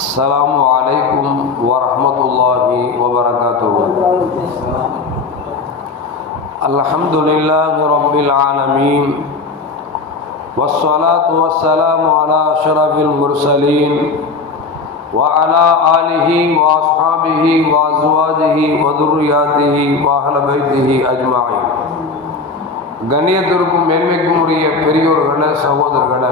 السلام عليكم ورحمة الله وبركاته الحمد لله رب العالمين والصلاة والسلام على أشرف المرسلين وعلى آله وأصحابه وأزواجه وذرياته وأهل بيته أجمعين கண்ணியத்திற்கும் மேன்மைக்கும் உரிய பெரியோர்களே சகோதரர்களே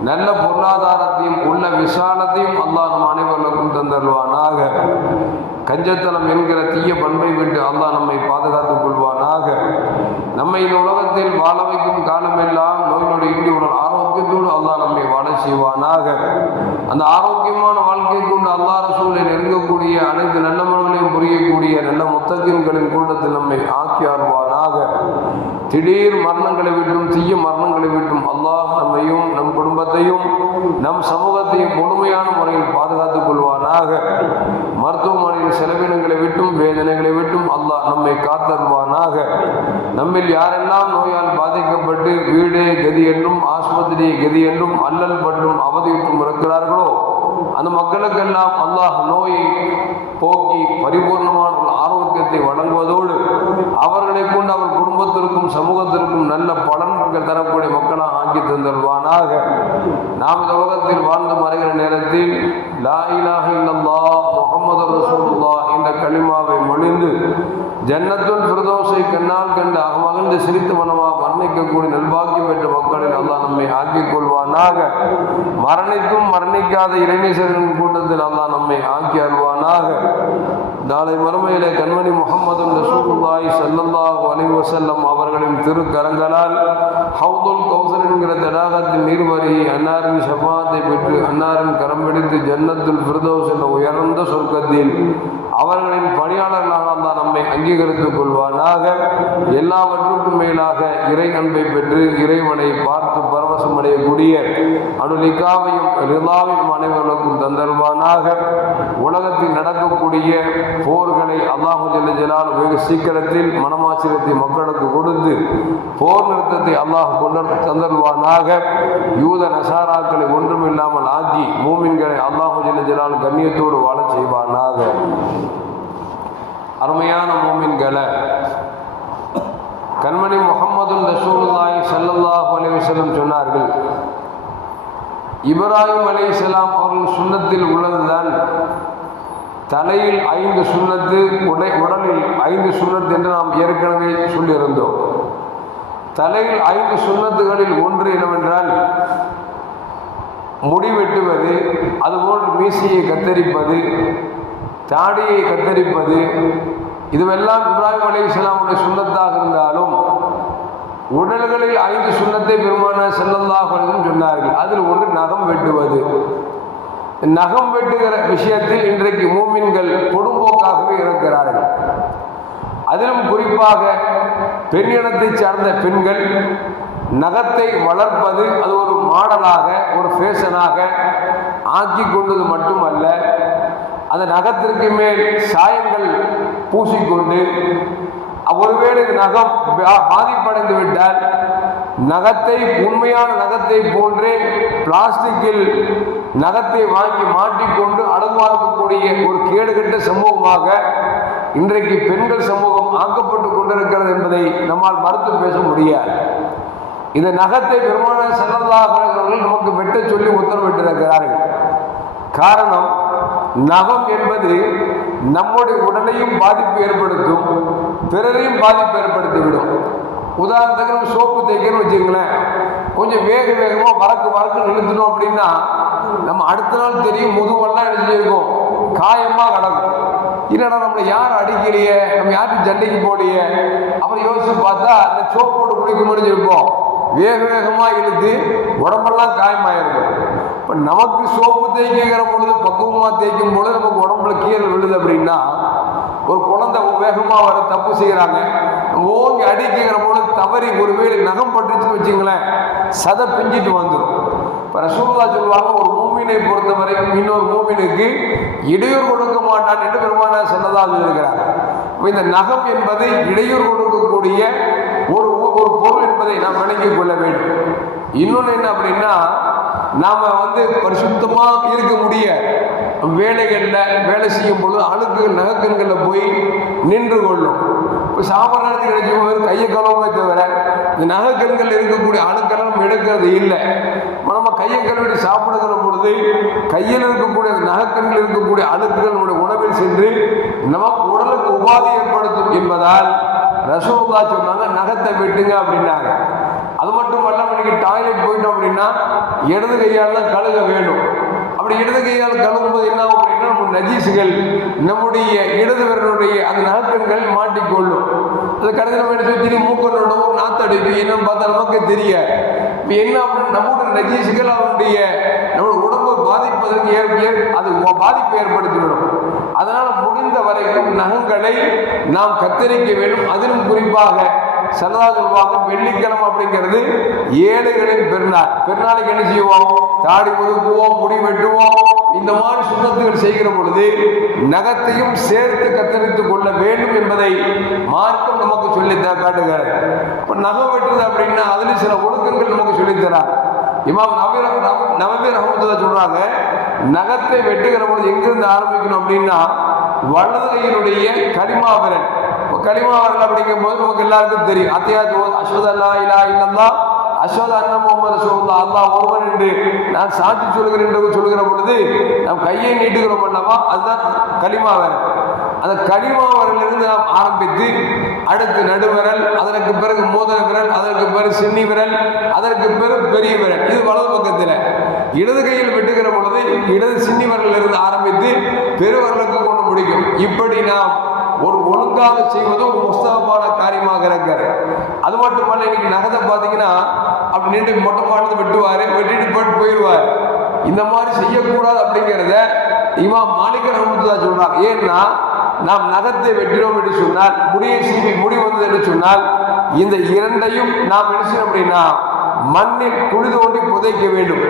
நல்ல பொருளாதாரத்தையும் உள்ள விசாலத்தையும் அல்லாஹ் நம் அனைவர்களுக்கும் தந்தருவானாக கஞ்சத்தனம் என்கிற தீய பண்பை விட்டு அல்லாஹ் நம்மை பாதுகாத்துக் கொள்வானாக. நம்மை இந்த உலகத்தில் வாழ வைக்கும் காலமெல்லாம் நோய் நொடி இன்றி உடல் ஆரோக்கியத்தோடு அல்லாஹ் நம்மை வாழ செய்வானாக. அந்த ஆரோக்கியமான வாழ்க்கை கொண்டு அல்லாஹ் ரசூலை நெருங்கக்கூடிய அனைத்து நல்ல மனங்களையும் புரியக்கூடிய நல்ல முத்தகின்களின் கூட்டத்தில் நம்மை ஆக்கி ஆழ்வானாக திடீர் மரணங்களை விட்டும் தீய மரணங்களை விட்டும் அல்லாஹ் நம்மையும் நம் குடும்பத்தையும் நம் சமூகத்தையும் முழுமையான முறையில் பாதுகாத்துக் கொள்வானாக. மருத்துவமனையில் செலவினங்களை விட்டும் வேதனைகளை விட்டும் அல்லாஹ் நம்மை காத்தருவானாக நம்மில் யாரெல்லாம் நோயால் பாதிக்கப்பட்டு வீடு கதி என்றும் ஆஸ்பத்திரி கதி என்றும் அல்லல் மற்றும் அவதியுற்றும் இருக்கிறார்களோ அந்த மக்களுக்கெல்லாம் அல்லாஹ் நோயை போக்கி பரிபூர்ணமான ஒரு ஆரோக்கியத்தை வழங்குவதோடு அவர்களை கொண்டு அவர் குடும்பத்திற்கும் சமூகத்திற்கும் நல்ல பலன்கள் தரக்கூடிய மக்களாக ஆக்கி தந்தல்வானாக நாம் இந்த உலகத்தில் வாழ்ந்து மறைகிற நேரத்தில் லா இலாஹ இல்லல்லாஹ் முகமது ரசூல்லா என்ற களிமாவை மொழிந்து ஜன்னத்துள் பிரதோஷை கண்ணால் கண்டு அகமகிழ்ந்து சிரித்து மனமாக மரணிக்கக்கூடிய நல்வாக்கியம் பெற்ற மக்களில் அல்லாஹ் நம்மை ஆக்கிக் கொள்வானாக மரணித்தும் மரணிக்காத இளைஞர்களின் கூட்டத்தில் அல்லாஹ் நம்மை ஆக்கி அருவானாக நாளை மறுமையிலே கண்மணி முகமது ரசூலுல்லாஹி ஸல்லல்லாஹு அலைஹி வஸல்லம் அவர்களின் திருக்கரங்களால் ஹவுதுல் கௌசர் என்கிற தடாகத்தின் நீர்வரி அன்னாரின் ஷபாத்தை பெற்று அன்னாரின் கரம் பிடித்து ஜன்னத்துல் ஃபிர்தௌஸ் என்ற உயர்ந்த சொர்க்கத்தில் அவர்களின் பணியாளர்களாக தான் நம்மை அங்கீகரித்துக் கொள்வானாக. எல்லாவற்றுக்கும் மேலாக இறை அன்பை பெற்று இறைவனை பார்த்து பரவசம் அடையக்கூடிய அனுலிக்காவையும் ரிலாவையும் அனைவர்களுக்கும் தந்தருவானாக உலகத்தில் நடக்கக்கூடிய போர்களை அல்லாஹு ஜல்ல வெகு சீக்கிரத்தில் மனமாசிரத்தை மக்களுக்கு கொடுத்து போர் நிறுத்தத்தை அல்லாஹ் கொண்டு தந்தருவானாக யூத நசாராக்களை ஒன்றுமில்லாமல் ஆக்கி மூமின்களை அல்லாஹு ஜல்ல கண்ணியத்தோடு வாழ செய்வானாக. அருமையான மூமின்களை கண்மணி முகமது ரசூல்லாய் ஸல்லல்லாஹு அலைஹி சொன்னார்கள் இப்ராஹிம் அலைஹிஸ்ஸலாம் அவர்கள் சுண்ணத்தில் உள்ளதுதான் தலையில் ஐந்து சுண்ணத்து உடை உடலில் ஐந்து சுண்ணத்து என்று நாம் ஏற்கனவே சொல்லியிருந்தோம். தலையில் ஐந்து சுண்ணத்துகளில் ஒன்று என்னவென்றால் முடி வெட்டுவது அதுபோன்று மீசையை கத்தரிப்பது தாடியை கத்தரிப்பது இதுவெல்லாம் இப்ராஹிம் அலி இஸ்லாமுடைய சுண்ணத்தாக இருந்தாலும் உடல்களில் ஐந்து சுண்ணத்தை பெருமான செல்லந்தாக சொன்னார்கள். அதில் ஒன்று நகம் வெட்டுவது. நகம் வெட்டுகிற விஷயத்தில் இன்றைக்கு மூமின்கள் கொடும்போக்காகவே இருக்கிறார்கள். அதிலும் குறிப்பாக பெண் சார்ந்த பெண்கள் நகத்தை வளர்ப்பது அது ஒரு மாடலாக ஒரு ஃபேஷனாக ஆக்கி கொண்டது மட்டுமல்ல அந்த நகத்திற்கு மேல் சாயங்கள் பூசிக்கொண்டு ஒருவேளை நகம் பாதிப்படைந்து விட்டால் நகத்தை உண்மையான நகத்தை போன்றே பிளாஸ்டிக்கில் நகத்தை வாங்கி மாட்டிக்கொண்டு அழகுவார்க்கக்கூடிய ஒரு கேடுகட்ட சமூகமாக இன்றைக்கு பெண்கள் சமூகம் ஆக்கப்பட்டு கொண்டிருக்கிறது என்பதை நம்மால் மறுத்து பேச முடியாது. இந்த நகத்தை பெருமான செல்லல்லாஹர்கள் நமக்கு வெட்ட சொல்லி உத்தரவிட்டிருக்கிறார்கள். காரணம் நகம் என்பது நம்முடைய உடலையும் பாதிப்பு ஏற்படுத்தும் பிறரையும் பாதிப்பு ஏற்படுத்திவிடும். உதாரணத்துக்கு நம்ம சோப்பு தேய்க்கணும்னு வச்சுக்கங்களேன். கொஞ்சம் வேக வேகமாக வரக்கு வரக்கு நிறுத்தணும் அப்படின்னா நம்ம அடுத்த நாள் தெரியும் முதுவெல்லாம் எடுத்துருக்கோம் காயமாக கிடக்கும். இல்லைடா நம்மளை யார் அடிக்கலையே? நம்ம யாருக்கு சண்டைக்கு போலையே அப்புறம் யோசிச்சு பார்த்தா அந்த சோப்போடு குளிக்க முடிஞ்சிருப்போம் வேக வேகமாக இழுத்து உடம்பெல்லாம் காயமாயிருக்கும் இப்போ நமக்கு சோப்பு தேய்க்கிற பொழுது பக்குவமாக தேய்க்கும் பொழுது நமக்கு உடம்புல கீழே விழுது அப்படின்னா ஒரு குழந்தை வேகமாக வர தப்பு செய்கிறாங்க ஓங்கி அடிக்கிற பொழுது தவறி ஒருவேளை நகம் பட்டுச்சுன்னு வச்சுங்களேன் சதை பிஞ்சிட்டு வந்துடும் இப்போ ரசூல்லா சொல்லுவாங்க ஒரு மூமினை பொறுத்த வரைக்கும் இன்னொரு மூமினுக்கு இடையூறு கொடுக்க மாட்டான் என்று பெருமான சொன்னதாக சொல்லியிருக்கிறார் இப்போ இந்த நகம் என்பது இடையூறு கொடுக்கக்கூடிய ஒரு ஒரு பொருள் என்பதை நாம் விளங்கிக் கொள்ள வேண்டும். இன்னொன்று என்ன அப்படின்னா நாம் வந்து பரிசுத்தமாக இருக்க முடிய வேலைகளில் வேலை செய்யும் பொழுது அழுக்கு நகக்கண்களில் போய் நின்று கொள்ளும். இப்போ சாப்பிட்ற நேரத்துக்கு கிடைக்கும் போது கையை கழுவுமே தவிர இந்த நகைக்கண்கள் இருக்கக்கூடிய அழுக்கெல்லாம் எடுக்கிறது இல்லை. நம்ம கையை கழுவிட்டு சாப்பிடுகிற பொழுது கையில் இருக்கக்கூடிய அந்த நகக்கண்கள் இருக்கக்கூடிய அழுக்குகள் நம்முடைய உணவில் சென்று நமக்கு உடலுக்கு உபாதி ஏற்படுத்தும் என்பதால் ரசோல்லா சொன்னாங்க நகத்தை வெட்டுங்க அப்படின்னாங்க. அது மட்டும் இல்லாமல் இன்னைக்கு டாய்லெட் போயிட்டோம் அப்படின்னா இடது கையால் தான் கழுக வேணும். அப்படி இடது கையால் கழுகும்போது என்ன ஆகும் அப்படின்னா நம்ம நஜீசுகள் நம்முடைய இடது விரலுடைய அந்த நகத்தங்கள் மாட்டிக்கொள்ளும். அது கடைசி நம்ம எடுத்து திரும்பி மூக்கனோட ஒரு நாத்தடிப்பு என்னன்னு பார்த்தா நமக்கு தெரிய இப்போ என்ன அப்படின்னு நம்முடைய நஜீசுகள் அவனுடைய நம்மளோட உடம்பை பாதிப்பதற்கு ஏற்ப அது பாதிப்பை ஏற்படுத்திவிடும். அதனால் முடிந்த வரைக்கும் நகங்களை நாம் கத்தரிக்க வேண்டும். அதிலும் குறிப்பாக சரதா சொல்வாங்க வெள்ளிக்கிழமை அப்படிங்கிறது ஏழைகளின் பெருநாள். பெருநாளைக்கு என்ன செய்வோம்? தாடி ஒதுக்குவோம் முடி வெட்டுவோம். இந்த மாதிரி சுண்ணத்துகள் செய்கிற பொழுது நகத்தையும் சேர்த்து கத்தரித்துக் கொள்ள வேண்டும் என்பதை மார்க்கம் நமக்கு சொல்லித் தர காட்டுகிறார் இப்போ நகை வெட்டுறது அப்படின்னா அதுல சில ஒழுக்கங்கள் நமக்கு சொல்லித்தரார் இமாம் நவீர நவீர் அகமதுல்லா சொல்றாங்க நகத்தை வெட்டுகிற பொழுது எங்கிருந்து ஆரம்பிக்கணும் அப்படின்னா வலது கையினுடைய கரிமா விரல் விரல் அப்படிங்கும் போது நமக்கு எல்லாருக்கும் தெரியும். அத்தியாவது அஸ்வத் அல்லா இலா இல்லல்லா அஸ்வத் அண்ணா முகமது சோல்லா அல்லா ஒருவன் என்று நான் சாட்சி சொல்கிறேன் என்று சொல்கிற பொழுது நாம் கையை நீட்டுகிறோம் அல்லவா? அதுதான் களிமாவரன். விரல் அந்த கலிமா விரலிருந்து நாம் ஆரம்பித்து அடுத்து நடுவிரல் அதற்கு பிறகு மோதிர விரல் அதற்கு பிறகு சின்னி விரல் அதற்கு பிறகு பெரிய விரல். இது வலது பக்கத்தில். இடது கையில் வெட்டுகிற பொழுது இடது சின்னி வரலிருந்து ஆரம்பித்து பெருவரலுக்கு கொண்டு முடிக்கும். இப்படி நாம் ஒரு ஒழுங்காக செய்வது ஒரு புஸ்தகமான காரியமாக இருக்கிறது. அது மட்டுமல்ல இன்னைக்கு நகத்தை பார்த்தீங்கன்னா அப்படி நின்று மொட்டை மாடத்து வெட்டுவார் வெட்டிட்டு போட்டு போயிடுவார். இந்த மாதிரி செய்யக்கூடாது அப்படிங்கிறத இமாம் மாணிக்க ரஹமத்துல்லா சொல்றார் ஏன்னா நாம் நகத்தை வெட்டினோம் என்று சொன்னால் முடியை சீவி முடி வந்தது என்று சொன்னால் இந்த இரண்டையும் நாம் என்ன செய்யணும் அப்படின்னா மண்ணில் குழி தோண்டி புதைக்க வேண்டும்.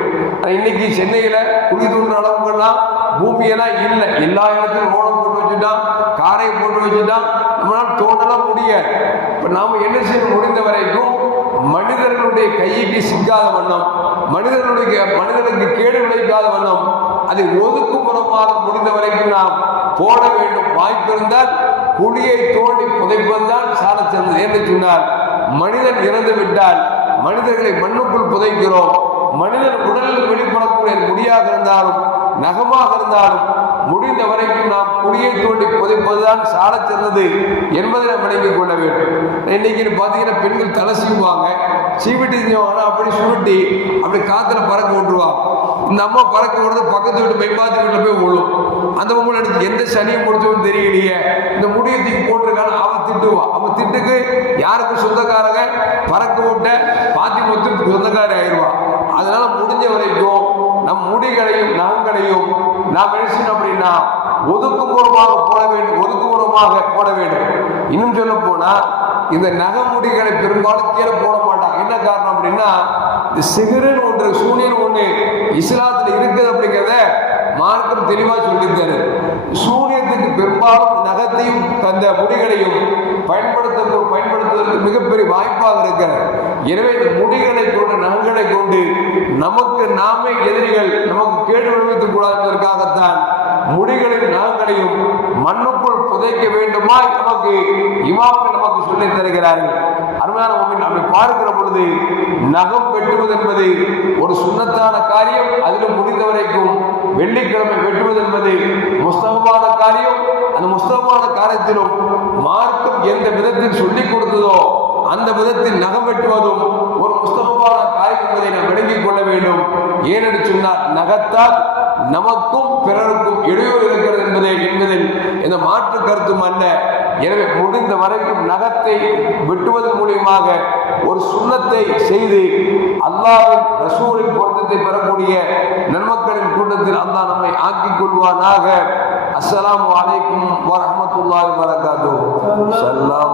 இன்னைக்கு சென்னையில குழி தோன்ற அளவுக்குலாம் பூமியெல்லாம் இல்லை. எல்லா இடத்துலையும் ரோடம் போட்டு வச்சுட்டான் காரை போட்டு வச்சுட்டான். நம்மளால் தோண்டலாம் முடியாது இப்போ நாம் என்ன செய்ய முடிந்த வரைக்கும் மனிதர்களுடைய கைக்கு சிக்காத வண்ணம் மனிதர்களுடைய மனிதனுக்கு கேடு விளைவிக்காத வண்ணம் அதை ஒதுக்குப்புறமாக முடிந்த வரைக்கும் நாம் போட வேண்டும். வாய்ப்பு இருந்தால் குழியை தோண்டி புதைப்பதுதான் சால சிறந்தது என்று சொன்னார் மனிதன் இறந்து விட்டால் மனிதர்களை மண்ணுக்குள் புதைக்கிறோம். மனிதன் உடலில் வெளிப்படக்கூடிய முடியாக இருந்தாலும் நகமாக இருந்தாலும் முடிந்த வரைக்கும் நாம் குடியை தோண்டி புதைப்பதுதான் சாலச் சிறந்தது என்பதை நாம் விளங்கிக் கொள்ள வேண்டும். இன்னைக்கு பார்த்தீங்கன்னா பெண்கள் தலை செய்வாங்க சீவிட்டு அப்படி சுருட்டி அப்படி காத்துல பறக்க விட்டுருவாங்க. இந்த அம்மா பறக்க விடுறது பக்கத்து வீட்டு மெய்பாத்து வீட்டில் போய் விழும் அந்த பொம்பளை எடுத்து எந்த சனியும் முடிச்சோன்னு தெரியலையே. இந்த முடியை தூக்கி போட்டிருக்கான்னு அவன் திட்டுவான் அவன் திட்டுக்கு யாருக்கு சொந்தக்காரங்க பறக்க விட்ட பாத்தி மொத்தம் சொந்தக்காரி ஆயிடுவான் அதனால முடிஞ்ச வரைக்கும் நம் முடிகளையும் நகங்களையும் நாம் என்ன அப்படின்னா ஒதுக்குபூர்வமாக போட வேண்டும். ஒதுக்குபூர்வமாக போட வேண்டும். இன்னும் சொல்ல போனா இந்த நகை முடிகளை பெரும்பாலும் கீழே போட மாட்டாங்க. என்ன காரணம் அப்படின்னா இந்த சிகரன் ஒன்று சூனியன் ஒன்று இஸ்லாத்தில் இருக்குது அப்படிங்கிறத மார்க்கம் தெளிவாக சொல்லித்தரு சூனியத்துக்கு பெரும்பாலும் நகத்தையும் தந்த முடிகளையும் பயன்படுத்த பயன்படுத்துவதற்கு மிகப்பெரிய வாய்ப்பாக இருக்கிறது எனவே இந்த முடிகளை கொண்டு நகங்களை கொண்டு நமக்கு நாமே எதிரிகள் நமக்கு கேடு விளைவித்துக் கூடாது என்பதற்காகத்தான் முடிகளின் நகங்களையும் மண்ணுக்குள் புதைக்க வேண்டுமா நமக்கு இமாம்கள் நமக்கு சொல்லித் தருகிறார்கள். அருமையான மொமின் அப்படி பார்க்கிற பொழுது நகம் வெட்டுவது என்பது ஒரு சுண்ணத்தான காரியம். அதிலும் முடிந்த வரைக்கும் வெள்ளிக்கிழமை வெட்டுவது என்பது முஸ்தகமான காரியம். அந்த முஸ்தகமான காரியத்திலும் மார்க்கம் எந்த விதத்தில் சொல்லிக் கொடுத்ததோ அந்த விதத்தில் நகம் வெட்டுவதும் ஒரு முஸ்தகமான காரியம் என்பதை நாம் விளங்கிக் கொள்ள வேண்டும். ஏனென்று சொன்னால் நகத்தால் நமக்கும் பிறருக்கும் இடையூறு இருக்கிறது என்பதை என்பதில் இந்த மாற்று கருத்தும் அல்ல. எனவே முடிந்த வரைக்கும் நகத்தை வெட்டுவதன் மூலியமாக ஒரு சுண்ணத்தை செய்து அல்லாவின் ரசூலின் பொருத்தத்தை பெறக்கூடிய நன்மக்களின் கூட்டத்தில் அல்லாஹ் நம்மை ஆக்கிக் கொள்வானாக. அஸ்லாம் வலைக்கும் வரஹ்மத்துல்லாஹி வபரகாத்துஹு ஸல்லல்லாஹு